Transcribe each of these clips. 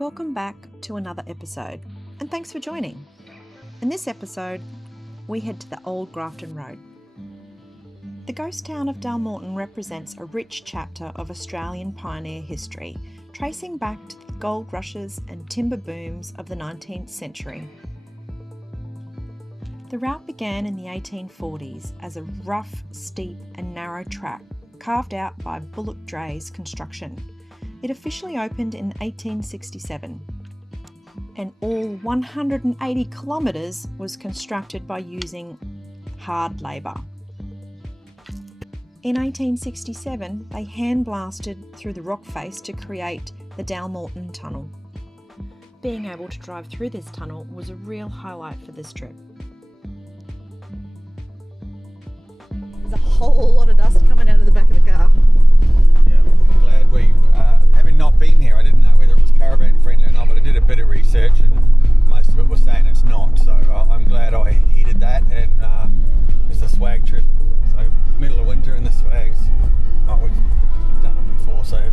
Welcome back to another episode, and thanks for joining. In this episode, we head to the Old Grafton Road. The ghost town of Dalmorton represents a rich chapter of Australian pioneer history, tracing back to the gold rushes and timber booms of the 19th century. The route began in the 1840s as a rough, steep and narrow track carved out by bullock drays construction. It officially opened in 1867, and all 180 kilometres was constructed by using hard labour. In 1867, they hand-blasted through the rock face to create the Dalmorton tunnel. Being able to drive through this tunnel was a real highlight for this trip. There's a whole lot of dust coming out of the back of the car. Yeah, I'm glad we, having not been here, I didn't know whether it was caravan friendly or not, but I did a bit of research and most of it was saying it's not, so I'm glad I heeded that. And it's a swag trip, so middle of winter and the swags, we've done it before, so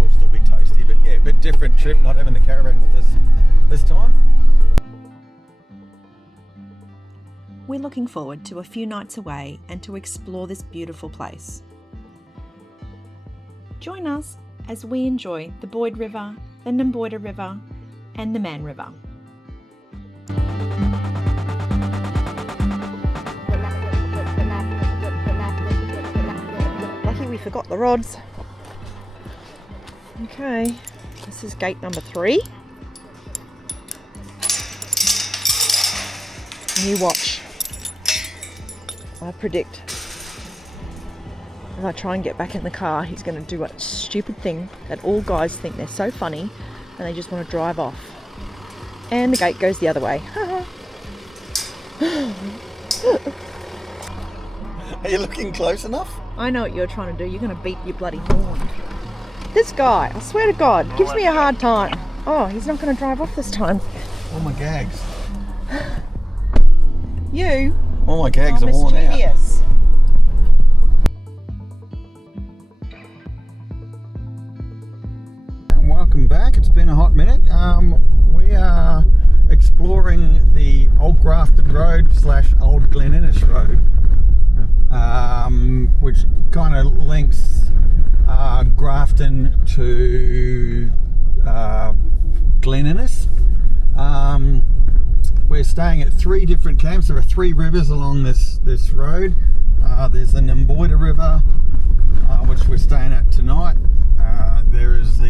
we'll still be toasty, but yeah, a bit different trip, not having the caravan with us this time. We're looking forward to a few nights away and to explore this beautiful place. Join us as we enjoy the Boyd River, the Nymboida River and the Mann River. Lucky we forgot the rods. Okay, this is gate number 3. You watch. I predict if I try and get back in the car, he's going to do a stupid thing that all guys think they're so funny and they just want to drive off. And the gate goes the other way. Are you looking close enough? I know what you're trying to do. You're going to beat your bloody horn. This guy, I swear to God, gives me a hard time. Oh, he's not going to drive off this time. All my gags. You All my gags are are worn out. mischievous. Welcome back. It's been a hot minute. We are exploring the Old Grafton Road / Old Glen Innes Road, which kind of links Grafton to Glen Innes. We're staying at 3 different camps. There are 3 rivers along this road. There's the Nymboida River, which we're staying at tonight. There is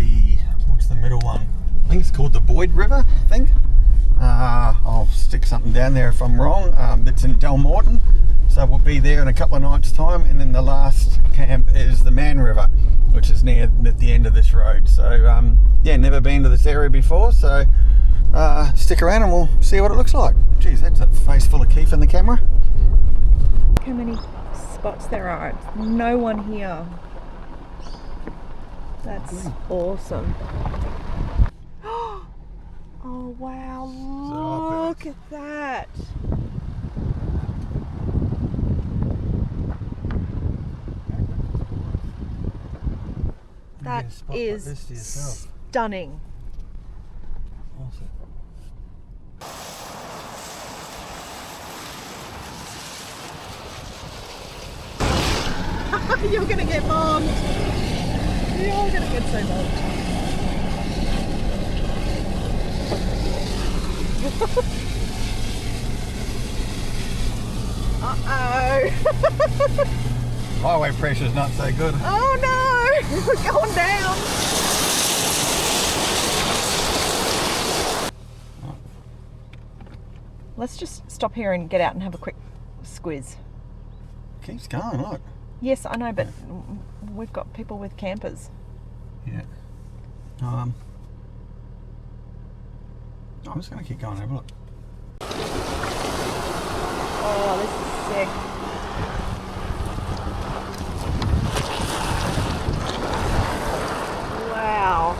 what's the middle one? I think it's called the Boyd River, I think. I'll stick something down there if I'm wrong. It's in Dalmorton, so we'll be there in a couple of nights' time. And then the last camp is the Mann River, which is at the end of this road. So yeah, never been to this area before, so stick around and we'll see what it looks like. Geez, that's a face full of Keith in the camera. Look how many spots there are. No one here. That's awesome. Oh wow, look at that. That is stunning. Awesome. You're gonna get bombed. You're gonna get so bombed. Uh-oh. Highway pressure's not so good. Oh no! We're going down. Let's just stop here and get out and have a quick squiz. Keeps going, look. Yes, I know, but we've got people with campers. Yeah. I'm just going to keep going. Have a look. Oh, this is sick. Wow.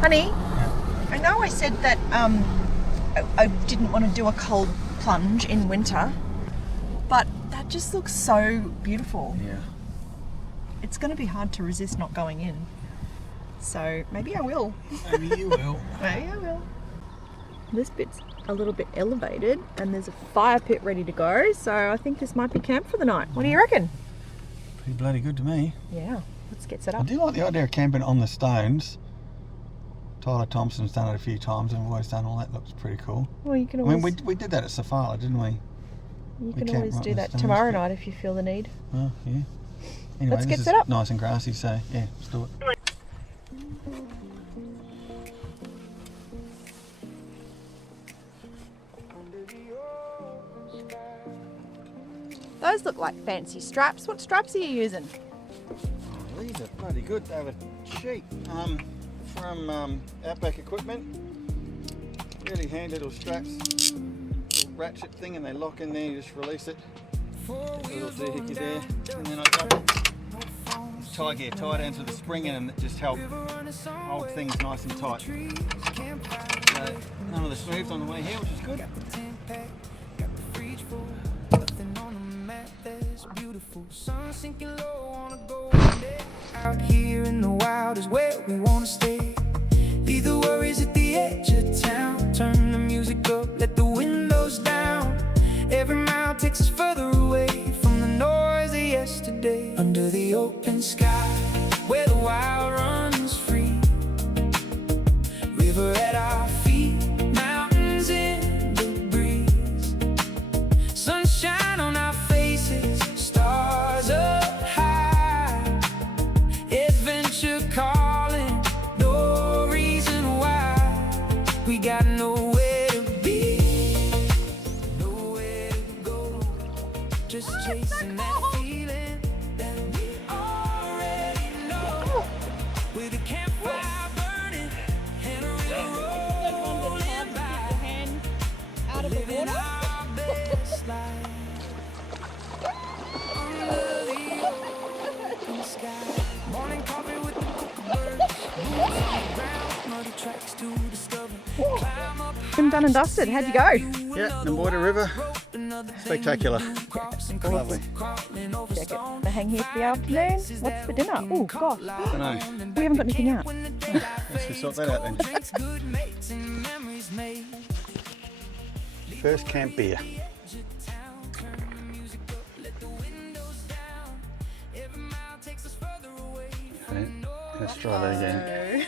Honey, yeah. I know I said that I didn't want to do a cold plunge in winter, but that just looks so beautiful. Yeah. it's going to be hard to resist not going in. So maybe I will. Maybe you will. Maybe I will. This bit's a little bit elevated and there's a fire pit ready to go, so I think this might be camp for the night. What do you reckon? Pretty bloody good to me. Yeah, let's get set up. I do like the idea of camping on the stones. Tyler Thompson's done it a few times and we've always done all that. Looks pretty cool. Well, you can always... I mean, we did that at Safala, didn't we? You can always do that tomorrow night if you feel the need. Oh, yeah. Anyway, Let's get this set is up. nice and grassy, so yeah, let's do it. Those look like fancy straps. What straps are you using? Oh, these are bloody good. They were cheap from Outback Equipment. Really handy little straps. Little ratchet thing, and they lock in there. You just release it. Little doohickey there, and then I got tie gear tied down to the spring in, and it just helps hold things nice and tight. So none of the smooths on the way here, which is good. Out here in the wild is where we wanna stay. Leave the worries at the edge of town. Turn the music up, let the windows down. Every mile takes us further away from the noise of yesterday. Under the open sky, where the wild runs free. River at our feet, mountains in the breeze. Sunshine on our faces, stars up high. Adventure calling, no reason why. We got nowhere to be, nowhere to go. Just chasing that feeling that we already know. With a campfire burning and a river rolling by. Living our best life under the open sky. Morning coffee with the kookaburras. Boots on the ground, muddy tracks to discover. Climb up I'm done and dusted. How'd you go? Yeah, Nymboida River, spectacular. Lovely. Check it. The hang here for the afternoon. What's for dinner? Oh gosh, I know. we haven't got anything out. Let's just sort that out then. makes good mates and memories made. First camp beer. Okay, let's try that again.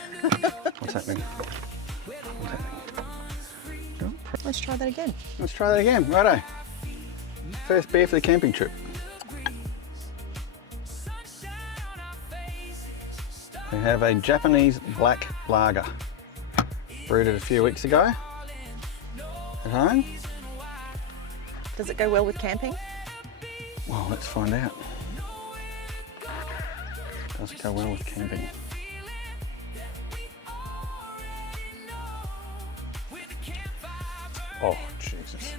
What's happening? Let's try that again. Let's try that again. Righto. First beer for the camping trip. We have a Japanese black lager. Brewed it a few weeks ago at home. Does it go well with camping? Well, let's find out. Does it go well with camping? Oh, Jesus.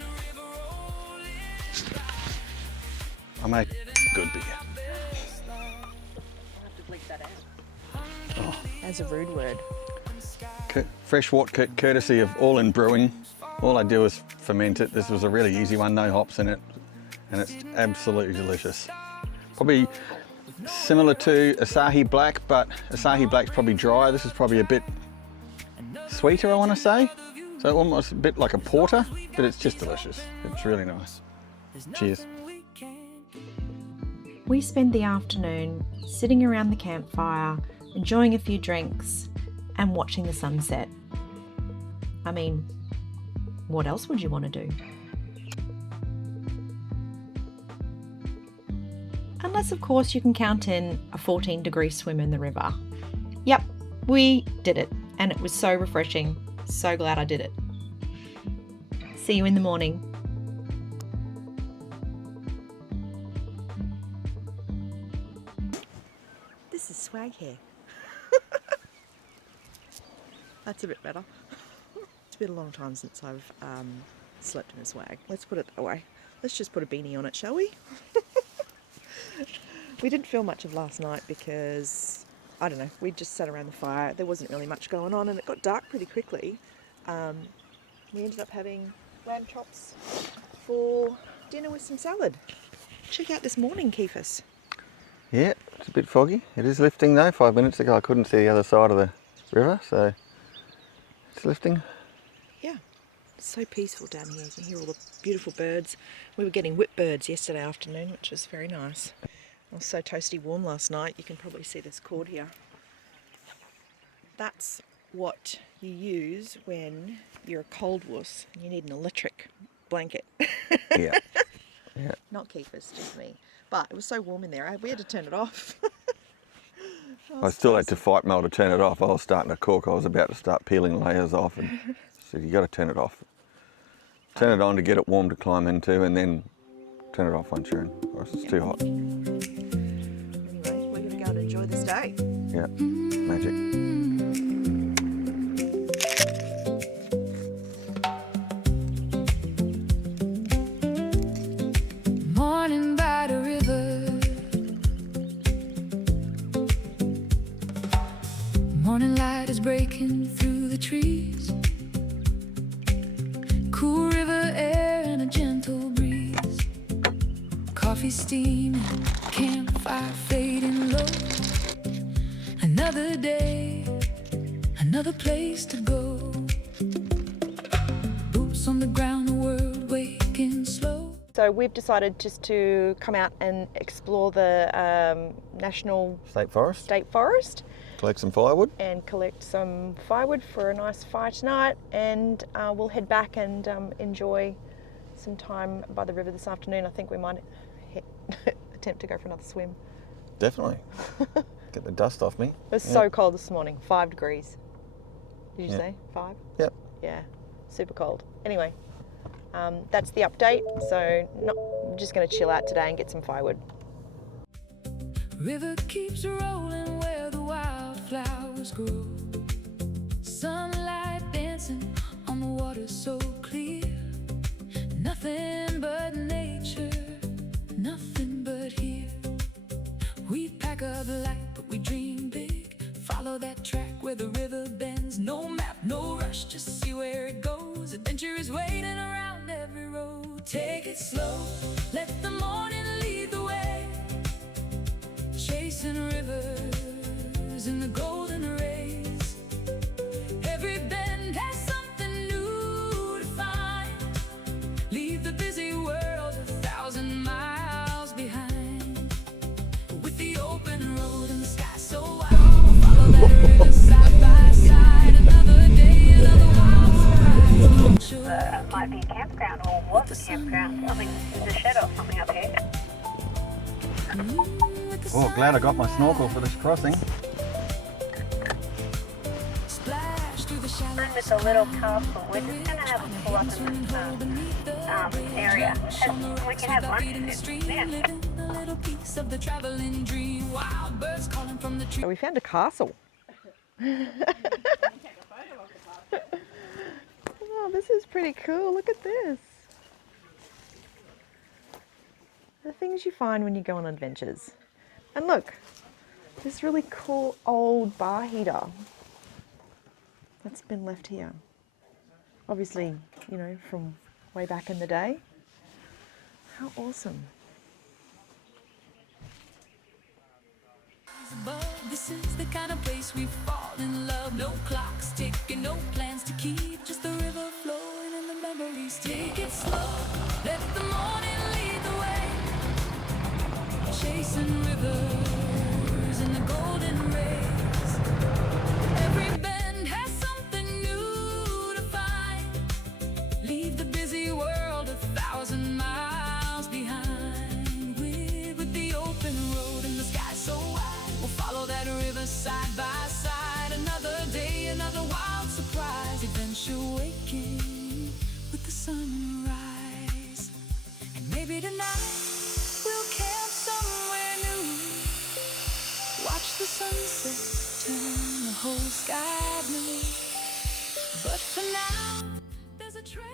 I make good beer. Oh. As a rude word. Fresh wort courtesy of All In Brewing. All I do is ferment it. This was a really easy one, no hops in it, and it's absolutely delicious. Probably similar to Asahi Black, but Asahi Black's probably drier. This is probably a bit sweeter, I want to say. So almost a bit like a porter, but it's just delicious. It's really nice. Cheers. We spend the afternoon sitting around the campfire, enjoying a few drinks and watching the sunset. I mean, what else would you want to do? Unless, of course, you can count in a 14-degree swim in the river. Yep, we did it, and it was so refreshing. So glad I did it. See you in the morning. This is swag hair. That's a bit better. It's been a long time since I've slept in a swag. Let's put it that way. Let's just put a beanie on it, shall we? We didn't film much of last night because, I don't know, we just sat around the fire. There wasn't really much going on and it got dark pretty quickly. We ended up having lamb chops for dinner with some salad. Check out this morning, Keithus. Yeah, It's a bit foggy. It is lifting though. 5 minutes ago I couldn't see the other side of the river, so it's lifting. Yeah, it's so peaceful down here. You can hear all the beautiful birds. We were getting whip birds yesterday afternoon, which was very nice. It was so toasty warm last night. You can probably see this cord here. That's what you use when you're a cold wuss and you need an electric blanket. Yeah. Yeah. Not Keith's, just me. But it was so warm in there, we had to turn it off. I still had to fight Mel to turn it off. I was starting to cook. I was about to start peeling layers off, and I said, you got to turn it off. Turn it on to get it warm to climb into, and then turn it off once you're in, or else it's too hot. Anyway, we're going to go and enjoy this day. Yeah, magic. Morning by the river, morning light is breaking through the trees. Cool river air and a gentle breeze. Coffee steaming, campfire fading low. Another day, another place to go. Boots on the ground, the world waking slow. So we've decided just to come out and explore the National State Forest. State Forest Collect some firewood. and collect some firewood for a nice fire tonight, and we'll head back and enjoy some time by the river this afternoon. I think we might attempt to go for another swim. Definitely. Get the dust off me. It was so cold this morning, 5 degrees. Did you Yeah. say 5? Yep. Yeah, super cold. Anyway, that's the update. So I'm just going to chill out today and get some firewood. River keeps rolling where the wildflowers grow. Sunlight dancing on the water so clear. Nothing but nature, nothing but here. We pack up light, but we dream big. Follow that track where the river bends. No map, no rush, just see where it goes. Adventure is waiting around every road. Take it slow, let the morning lead the way. Chasing rivers in the golden rays. Every bend has something new to find. Leave the busy world 1,000 miles behind. With the open road and the sky so wide, follow that river side by side. Another day, another wild surprise. Might be a campground or was a campground. I mean, there's a shed or something up here. Oh, glad I got my snorkel for this crossing. Splash through the shallow With the little castle, we're just going to have a pull up in this area. And we can have lunch there. Yeah. a little piece of the traveling dream. Wild birds calling from the tree. So we found a castle. Oh, this is pretty cool. Look at this. The things you find when you go on adventures. And look, this really cool old bar heater that's been left here. Obviously, you know, from way back in the day. How awesome. Above, this is the kind of place we fall in love. No clocks ticking, no plans to keep. Just the river flowing and the memories. Take it slow, let the morning lead the way. Chasing rivers in the golden rays. Every bend has something new to find. Leave the busy world 1,000 miles behind. With the open road and the sky so wide, we'll follow that river side by side. Another day, another wild surprise. Adventure waking with the sunrise. And maybe tonight we'll camp somewhere new. Watch the sunset turn the whole sky blue. But for now, there's a trail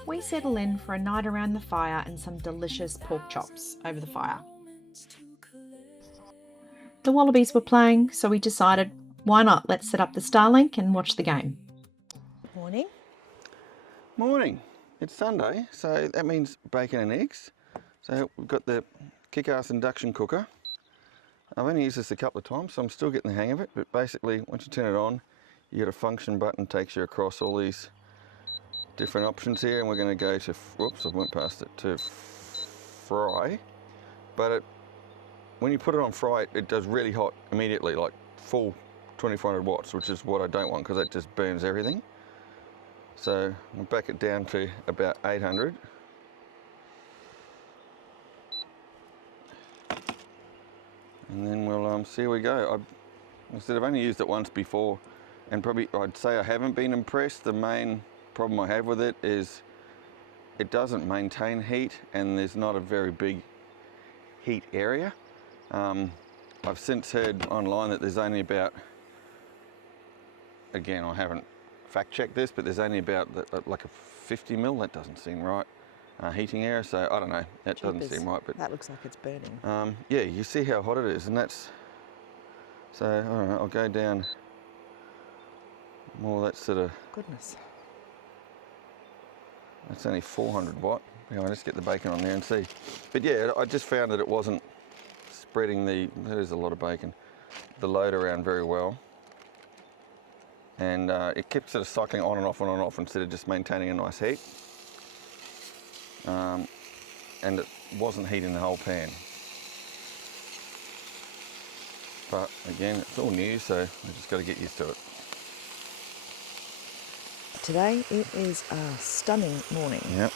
of We settle in for a night around the fire and some delicious pork chops over the fire. moments to collect. The Wallabies were playing, so we decided, why not? Let's set up the Starlink and watch the game. Morning. Morning. It's Sunday, so that means bacon and eggs. So we've got the kick-ass induction cooker. I've only used this a couple of times, so I'm still getting the hang of it. But basically, once you turn it on, you get a function button, takes you across all these different options here, and we're going to go to, whoops, I went past it, to fry. But when you put it on fry, it does really hot immediately, like full 2400 watts, which is what I don't want because it just burns everything. So we'll back it down to about 800. And then we'll see how we go. I've only used it once before, and probably I'd say I haven't been impressed. The main problem I have with it is it doesn't maintain heat, and there's not a very big heat area. I've since heard online that there's only about, again, I haven't fact checked this, but there's only about like a 50 mil, that doesn't seem right, heating area, so I don't know, that doesn't seem right. But that looks like it's burning. yeah, you see how hot it is, and that's, so I don't know, I'll go down more, that sort of, Goodness. that's only 400 watt. I'll just get the bacon on there and see. But yeah, I just found that it wasn't spreading there's a lot of bacon, the load around very well. And it kept sort of cycling on and off instead of just maintaining a nice heat. And it wasn't heating the whole pan. But again, it's all new, so I just got to get used to it. Today it is a stunning morning. Yep.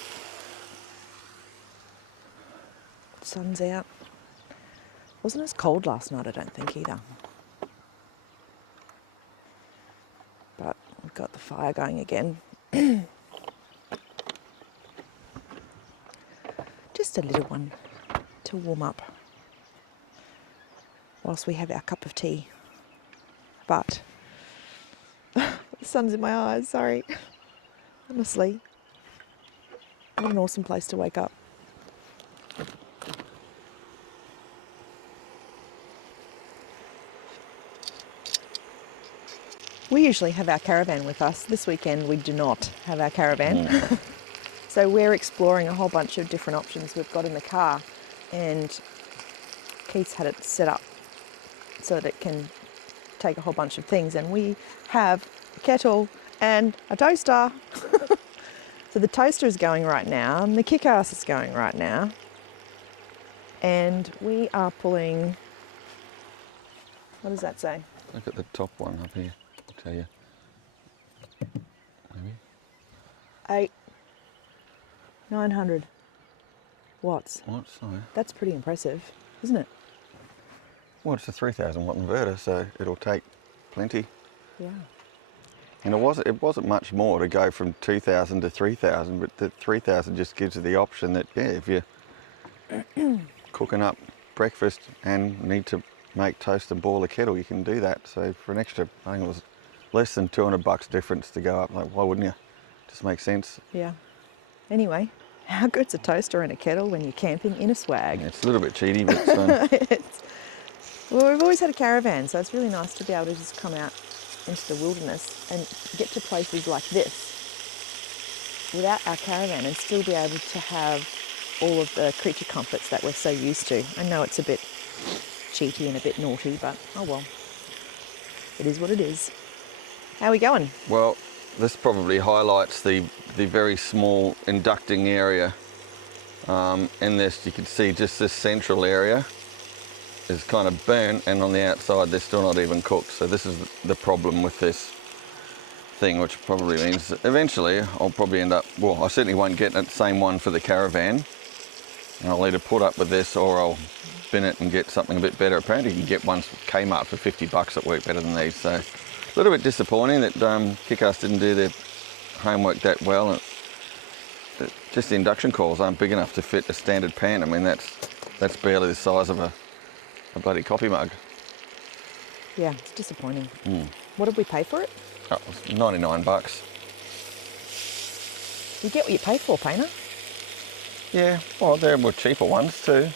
Sun's out. Wasn't as cold last night, I don't think, either. But we've got the fire going again. Just a little one to warm up whilst we have our cup of tea. But the sun's in my eyes, sorry. Honestly, what an awesome place to wake up. We usually have our caravan with us. This weekend we do not have our caravan. So we're exploring a whole bunch of different options we've got in the car, and Keith's had it set up so that it can take a whole bunch of things, and we have a kettle and a toaster. So the toaster is going right now, and the kick-ass is going right now, and we are pulling, what does that say? Look at the top one up here. Tell you, maybe 900 watts. what? Sorry. That's pretty impressive, isn't it? Well, it's a 3000 watt inverter, so it'll take plenty. Yeah. And it wasn't much more to go from 2000 to 3000, but the 3000 just gives you the option that, yeah, if you're cooking up breakfast and need to make toast and boil a kettle, you can do that. So for an extra, I think it was less than $200 difference to go up. Like, why wouldn't you? Just makes sense. Yeah. Anyway, how good's a toaster and a kettle when you're camping in a swag? Yeah, it's a little bit cheaty, but it's fun. Well, we've always had a caravan, so it's really nice to be able to just come out into the wilderness and get to places like this without our caravan and still be able to have all of the creature comforts that we're so used to. I know it's a bit cheaty and a bit naughty, but oh well. It is what it is. How are we going? Well, this probably highlights the very small inducting area. In this, you can see just this central area is kind of burnt, and on the outside they're still not even cooked. So this is the problem with this thing, which probably means that eventually I'll probably end up, well, I certainly won't get the same one for the caravan, and I'll either put up with this or I'll bin it and get something a bit better. Apparently you can get ones from Kmart for $50 that work better than these. So a little bit disappointing that Kickass didn't do their homework that well. And just the induction coils aren't big enough to fit a standard pan. I mean, that's barely the size of a bloody coffee mug. Yeah, it's disappointing. What did we pay for it? Oh, it was $99. You get what you pay for, Painter. Yeah, well, there were cheaper ones too,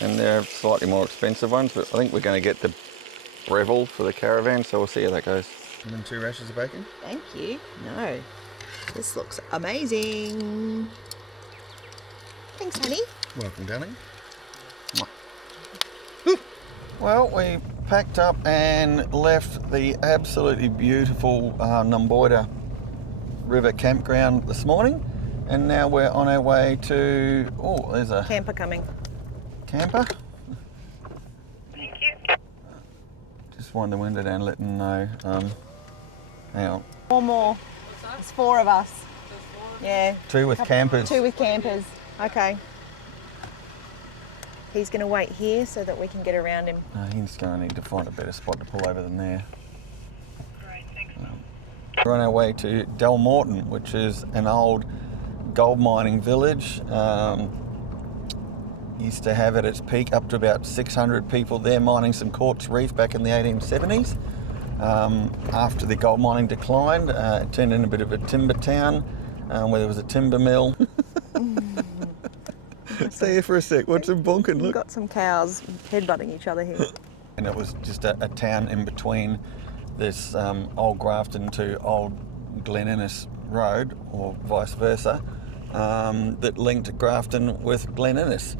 and there are slightly more expensive ones, but I think we're going to get the Breville for the caravan, so we'll see how that goes. And then 2 rashers of bacon. Thank you. No, this looks amazing. Thanks, honey. Welcome, darling. Well, we packed up and left the absolutely beautiful Nymboida River campground this morning, and now we're on our way to... Oh, there's a Camper coming. camper. Thank you. Just wind the window down, let them know. Hang on. Four more. It's four of us. Yeah. Two with campers. Two with campers. Okay. He's going to wait here so that we can get around him. No, he's going to need to find a better spot to pull over than there. Great, thanks. We're on our way to Dalmorton, which is an old gold mining village. Used to have at its peak up to about 600 people there mining some quartz reef back in the 1870s. After the gold mining declined, it turned into a bit of a timber town where there was a timber mill. Stay here for a sec, watch them bonking, We've look. got some cows headbutting each other here. And it was just a town in between this Old Grafton to Old Glen Innes Road, or vice versa, that linked Grafton with Glen Innes.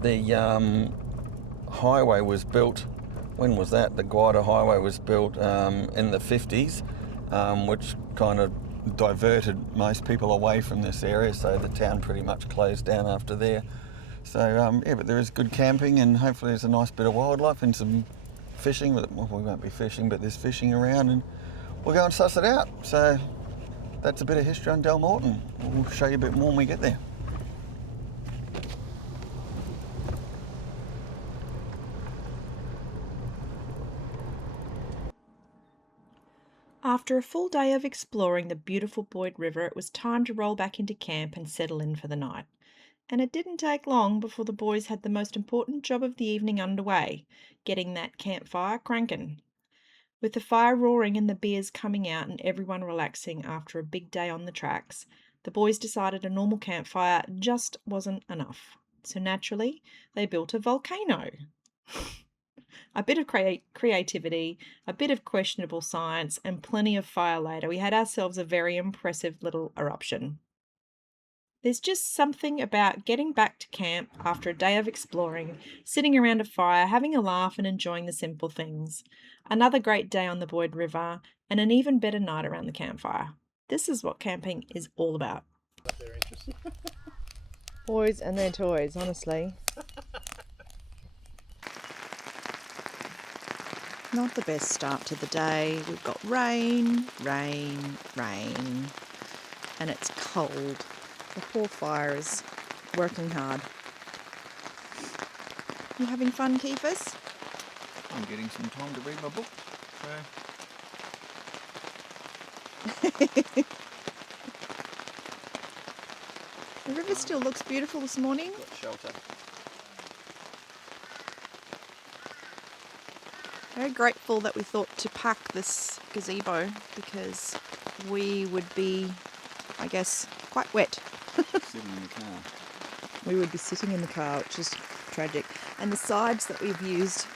The highway was built, when was that? The Nymboida Highway was built in the 50s, which kind of diverted most people away from this area, so the town pretty much closed down after there. So yeah, but there is good camping, and hopefully there's a nice bit of wildlife and some fishing. Well, we won't be fishing, but there's fishing around, and we'll go and suss it out. So that's a bit of history on Dalmorton. We'll show you a bit more when we get there. After a full day of exploring the beautiful Boyd River, it was time to roll back into camp and settle in for the night. And it didn't take long before the boys had the most important job of the evening underway, getting that campfire cranking. With the fire roaring and the beers coming out and everyone relaxing after a big day on the tracks, the boys decided a normal campfire just wasn't enough. So naturally, they built a volcano. A bit of creativity, a bit of questionable science, and plenty of fire later, we had ourselves a very impressive little eruption. There's just something about getting back to camp after a day of exploring, sitting around a fire, having a laugh and enjoying the simple things. Another great day on the Boyd River, and an even better night around the campfire. This is what camping is all about. Boys and their toys, honestly. Not the best start to the day. We've got rain, rain, rain, and it's cold. The poor fire is working hard. You having fun, Keefers? I'm getting some time to read my book. The river still looks beautiful this morning. Got shelter. Very grateful that we thought to pack this gazebo because we would be, I guess, quite wet. Sitting in the car. We would be sitting in the car, which is tragic. And the sides that we've used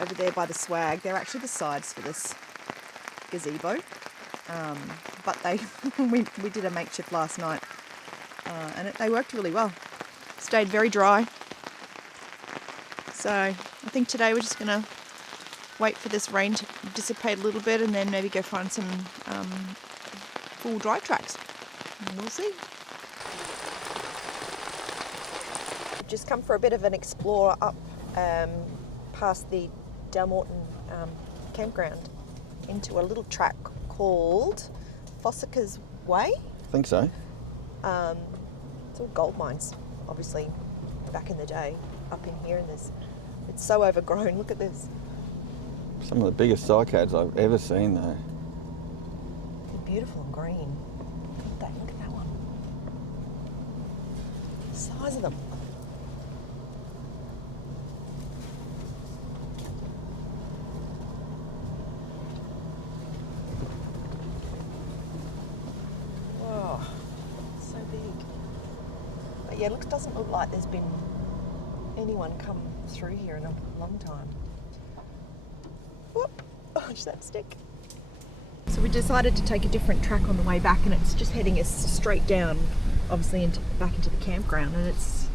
over there by the swag, they're actually the sides for this gazebo. But we did a makeshift last night, and they worked really well. Stayed very dry. So I think today we're just going to wait for this rain to dissipate a little bit and then maybe go find some full dry tracks. And we'll see. We've just come for a bit of an explore up past the Dalmorton campground into a little track called Fossica's Way. I think so. It's all gold mines, obviously, back in the day, up in here, and it's so overgrown. Look at this. Some of the biggest cycads I've ever seen, though. They're beautiful and green. Look at that one. The size of them. Whoa, so big. But yeah, it doesn't look like there's been anyone come through here in a long time. Whoop! Watch that stick. So we decided to take a different track on the way back, and it's just heading us straight down, obviously, back into the campground, and it's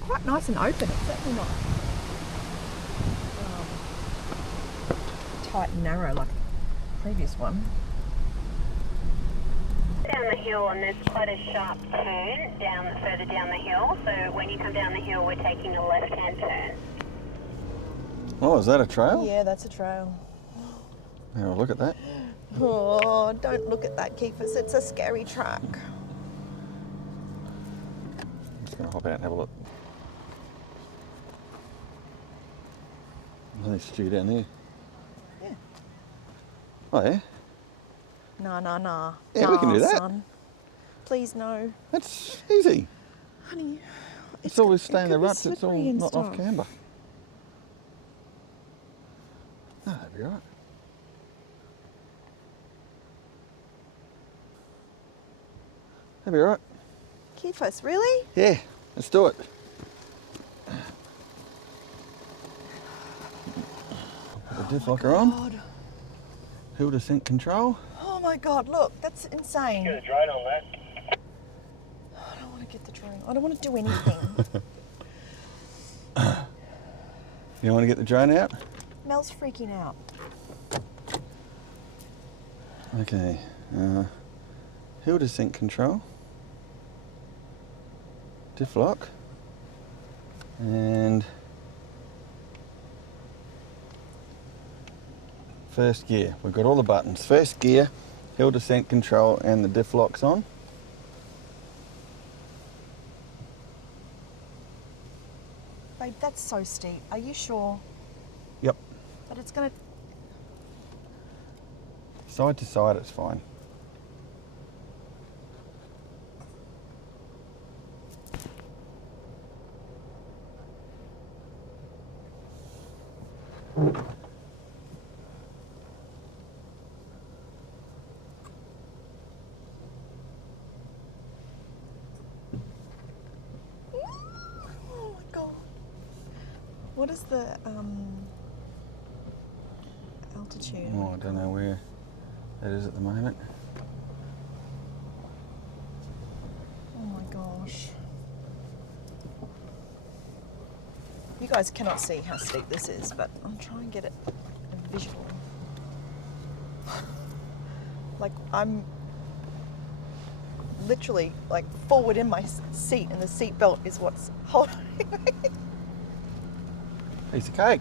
quite nice and open. It's certainly not tight and narrow like the previous one. Down the hill, and there's quite a sharp turn further down the hill. So when you come down the hill, we're taking a left-hand turn. Oh, is that a trail? Yeah, that's a trail. Have a look at that. Oh, don't look at that, Keithus. It's a scary track. I'm just going to hop out and have a look. There's stew down there. Yeah. Oh, yeah? Nah. Yeah, we can do that. Son. Please, no. That's easy. Honey, It's always stay in the could be ruts, it's all slippery and not off stuff. camber. No, that'd be right. That'd be right. Keithus, really? Yeah, let's do it. Put the diff locker on. God. Hill descent control. Oh my God, look, that's insane. Get a drone on that. I don't want to get the drone. I don't want to do anything. You want to get the drone out? Mel's freaking out. Okay. Hill descent control. Diff lock. And first gear. We've got all the buttons. First gear, hill descent control, and the diff lock's on. Babe, that's so steep. Are you sure? Yep. But it's gonna... Side to side, it's fine. Oh my God. What is the altitude? Oh, I don't know where that is at the moment. Oh my gosh. You guys cannot see how steep this is, but I'm trying to get it a visual. Like, I'm literally like forward in my seat, and the seat belt is what's holding me. Piece of cake.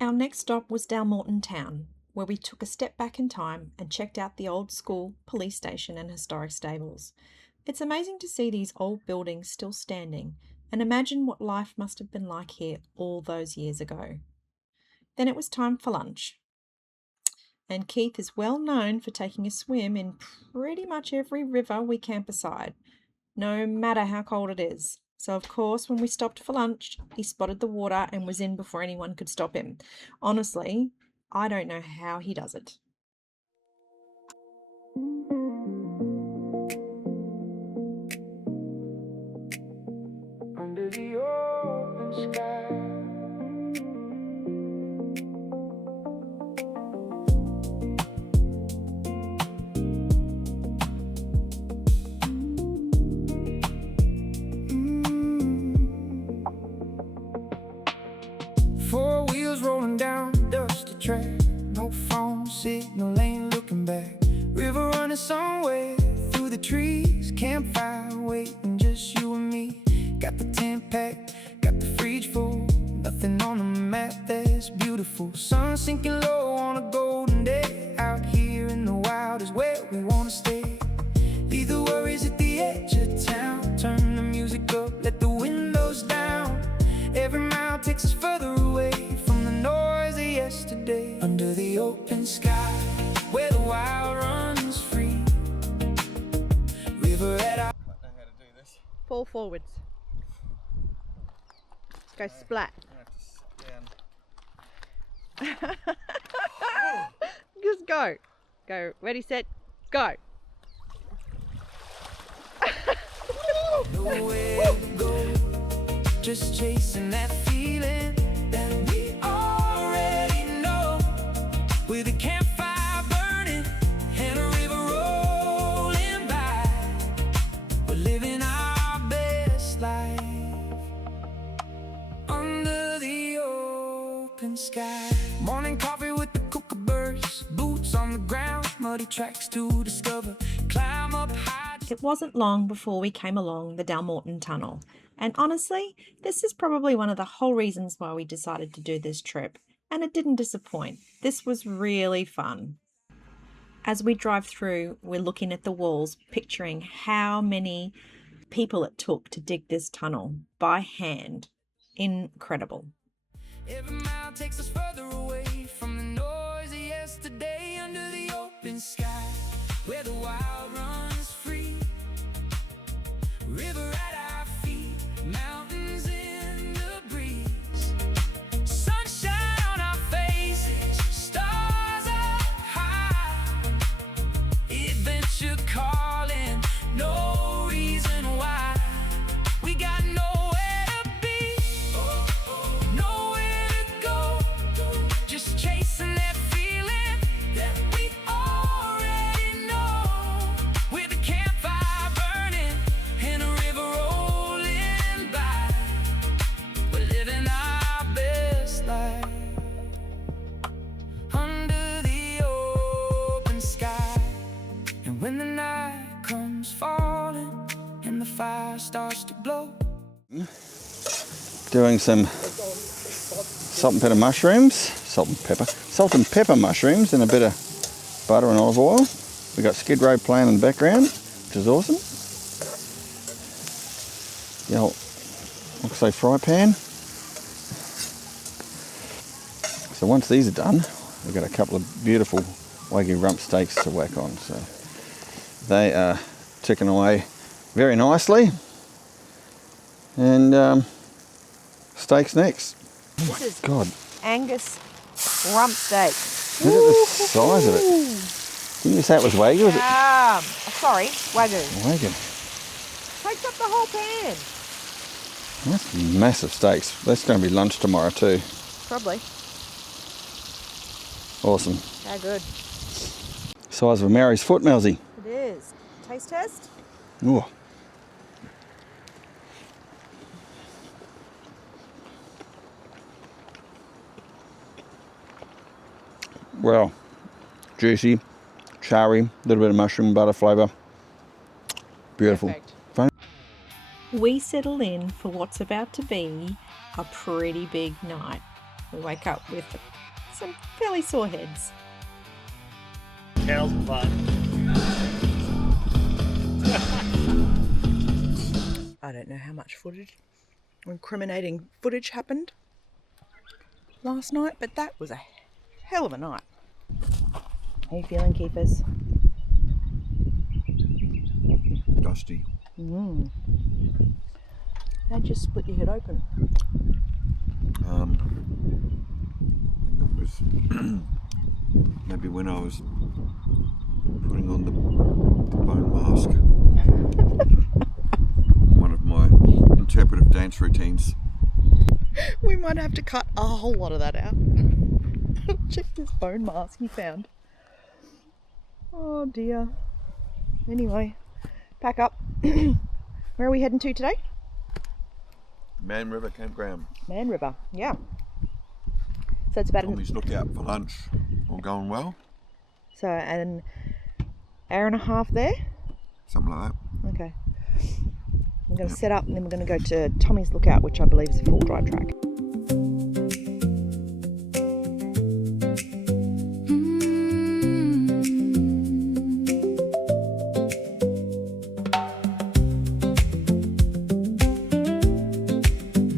Our next stop was Dalmorton town, where we took a step back in time and checked out the old school, police station and historic stables. It's amazing to see these old buildings still standing and imagine what life must have been like here all those years ago. Then it was time for lunch. And Keith is well known for taking a swim in pretty much every river we camp beside, no matter how cold it is. So of course, when we stopped for lunch, he spotted the water and was in before anyone could stop him. Honestly, I don't know how he does it. Under the open sky. Four wheels rolling down dusty track. No phone signal, ain't looking back. River running somewhere through the trees. Campfire waiting, just you and me. Got the tent packed, got the fridge full. Nothing on the map that's beautiful. Sun sinking low on a golden day. Out here in the wild is where we wanna stay. Leave the worries at the edge of town. Turn the music up, let the windows down. Every mile takes us further away from the noise of yesterday. Under the open sky, where the wild runs free. River at our... I don't know how to do this. Fall forwards. Go splat. I have to sit down. Just go. Go. Ready, set, go. Nowhere to go, just chasing that feeling that we already know. With a campfire burning and a river rolling by, we're living our best life under the open sky. Morning coffee with the kookaburras, boots on the ground, muddy tracks to discover. Climb up high. It wasn't long before we came along the Dalmorton tunnel, and honestly, this is probably one of the whole reasons why we decided to do this trip, and it didn't disappoint. This was really fun. As we drive through, we're looking at the walls, picturing how many people it took to dig this tunnel by hand. Incredible. Every mile takes us further away from the noise of yesterday, under the open sky, where the wild runs free. River at our feet, mountains in the breeze. Sunshine on our faces, stars up high. Adventure calling, no reason why. We got nowhere to be, nowhere to go. Just chasing that feeling that we already know. With a campfire burning and a river rolling by, we're living our best life under the open sky. And when the night comes falling and the fire starts to glow, Doing some salt and pepper mushrooms, salt and pepper mushrooms, and a bit of butter and olive oil. We got Skid Row playing in the background, which is awesome. The old oxo fry pan. So once these are done, we've got a couple of beautiful Wagyu rump steaks to whack on. So they are ticking away very nicely. And steaks next. This is God, Angus rump steak. look at the size of it. Didn't you say it was Wagyu? Was it Sorry, Wagyu. Wagyu? Takes up the whole pan. That's massive steaks. That's going to be lunch tomorrow too. Probably. Awesome. How good. Size of a Mary's foot, Melzy. It is. Taste test? Ooh. Well, juicy, charry, a little bit of mushroom butter flavour. Beautiful. Perfect. Fun. We settle in for what's about to be a pretty big night. We wake up with some fairly sore heads. Cows are fun. I don't know how much incriminating footage happened last night, but that was a hell of a night. How you feeling, Keithers? Dusty. How'd you split your head open? I think it was maybe when I was putting on the bone mask. One of my interpretive dance routines. We might have to cut a whole lot of that out. Check this bone mask he found. Oh dear. Anyway, pack up. Where are we heading to today? Mann River Campground. Mann River, yeah. So it's about Tommy's lookout for lunch. All going well? an hour and a half there. Something like that. Okay. I'm going to set up and then we're going to go to Tommy's Lookout, which I believe is a full-drive track.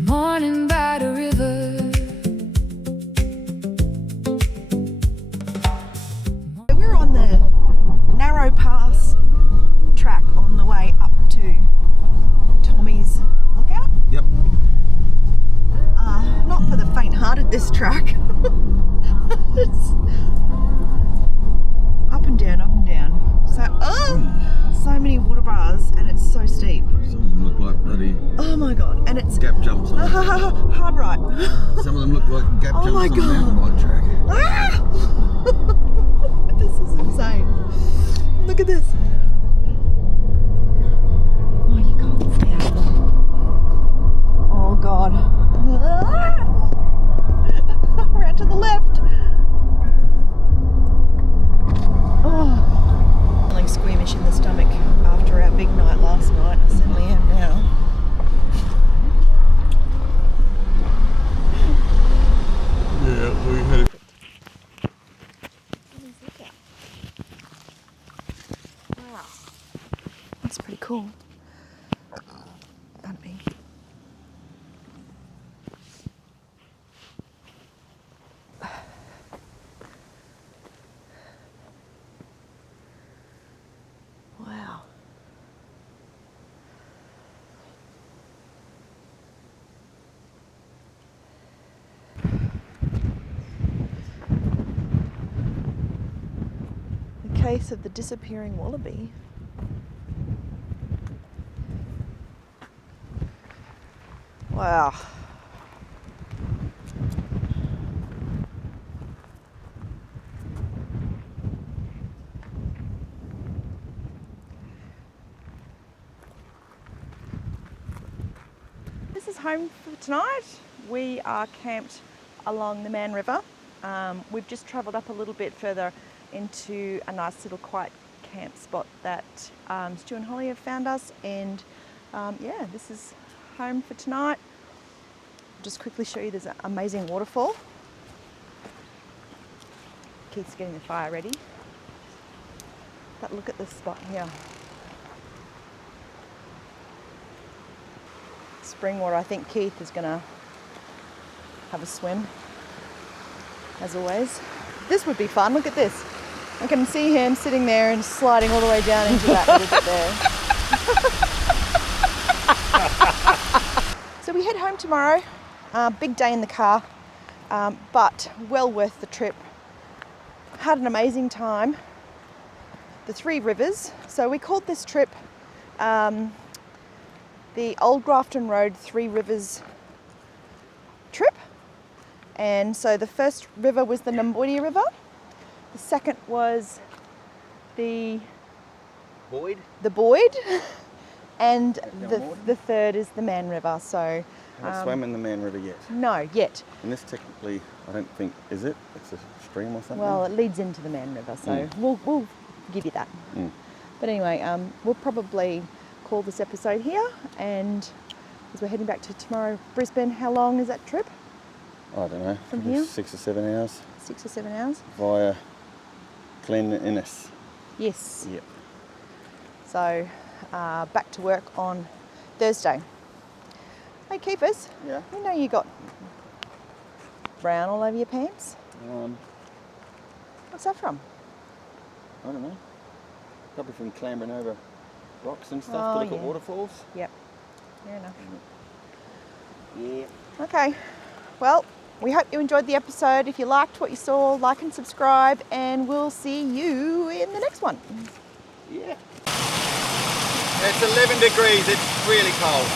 morning by the river. We're on the narrow pass track on the way up to Tommy's Lookout. Yep. Not for the faint-hearted, this track. It's up and down, up and down. So many water bars and it's so steep. Some of them look like bloody Oh my god, and it's gap jumps on hard right. Some of them look like gap Oh jumps my on a God. mountain bike track. This is insane. Look at this. Oh, you can't see out there. Oh god. We're out to the left. cool. Pardon me. Wow. The case of the disappearing wallaby. Wow. This is home for tonight. We are camped along the Mann River. We've just travelled up a little bit further into a nice little quiet camp spot that Stu and Holly have found us, and yeah, this is home for tonight. I'll just quickly show you, there's an amazing waterfall. Keith's getting the fire ready. But look at this spot here. Spring water. I think Keith is going to have a swim, as always. This would be fun. Look at this. I can see him sitting there and sliding all the way down into that little bit there. So we head home tomorrow. Big day in the car, but well worth the trip. Had an amazing time. The Three Rivers. So we called this trip the Old Grafton Road Three Rivers trip. And so the first river was the Nymboida River. The second was the Boyd. And the third is the Mann River. So Haven't swam in the Mann River yet. no, yet. And this technically, I don't think, is it? It's a stream or something? Well, it leads into the Mann River, so we'll give you that. But anyway, we'll probably call this episode here, and as we're heading back to tomorrow, Brisbane. How long is that trip? I don't know. From Probably here? 6 or 7 hours 6 or 7 hours? via Glen Innes. Yes. Yep. So back to work on Thursday. Hey, Keepers. Yeah. You know you got brown all over your pants. I What's that from? don't know. Probably from clambering over rocks and stuff Oh, to look at yeah. waterfalls. Yep. Fair enough. Yeah. Okay. Well, we hope you enjoyed the episode. If you liked what you saw, like and subscribe, and we'll see you in the next one. Yeah. It's 11 degrees. It's really cold.